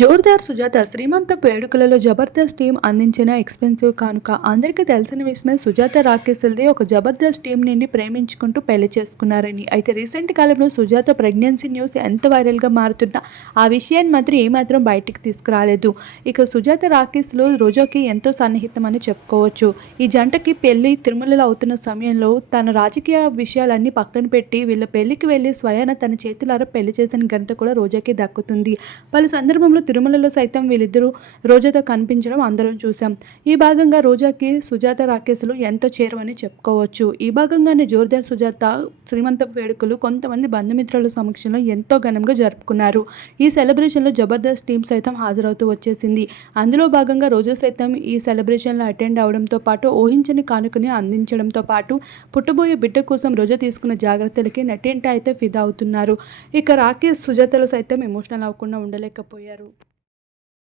Jordar Sujatha శ్రీమంతపు వేడుకలలో Jabardasth team అందించిన expensive కానుక. అందరికీ తెలిసిన విషయమే సుజాత రాకేశులది ఒక జబర్దస్త్ టీం నుండి ప్రేమించుకుంటూ పెళ్లి చేసుకున్నారని. అయితే రీసెంట్ కాలంలో సుజాత ప్రెగ్నెన్సీ న్యూస్ ఎంత వైరల్గా మారుతున్నా ఆ విషయాన్ని మాత్రం ఏమాత్రం బయటికి తీసుకురాలేదు. ఇక సుజాత రాకేశులు రోజాకి ఎంతో సన్నిహితమని చెప్పుకోవచ్చు. ఈ జంటకి పెళ్లి తిరుమలలో అవుతున్న సమయంలో తన రాజకీయ విషయాలన్నీ పక్కన పెట్టి వీళ్ళ పెళ్లికి వెళ్లి స్వయాన తన చేతులారా పెళ్లి చేసిన ఘనత కూడా రోజాకి దక్కుతుంది. పలు సందర్భంలో తిరుమలలో సైతం వీళ్ళిద్దరూ రోజాతో కనిపించడం అందరం చూసాం. ఈ భాగంగా రోజాకి సుజాత రాకేశులు ఎంతో చేరువని చెప్పుకోవచ్చు. ఈ భాగంగానే జోర్దార్ సుజాత శ్రీమంతపు వేడుకలు కొంతమంది బంధుమిత్రుల సమక్షంలో ఎంతో ఘనంగా జరుపుకున్నారు. ఈ సెలబ్రేషన్లో జబర్దస్త్ టీం సైతం హాజరవుతూ వచ్చేసింది. అందులో భాగంగా రోజా సైతం ఈ సెలబ్రేషన్లో అటెండ్ అవడంతో పాటు ఊహించని కానుకని అందించడంతో పాటు పుట్టబోయే బిడ్డ కోసం రోజా తీసుకున్న జాగ్రత్తలకి నటింట అయితే ఫిదా అవుతున్నారు. ఇక రాకేష్ సుజాతలు సైతం ఎమోషనల్ అవ్వకుండా ఉండలేకపోయారు.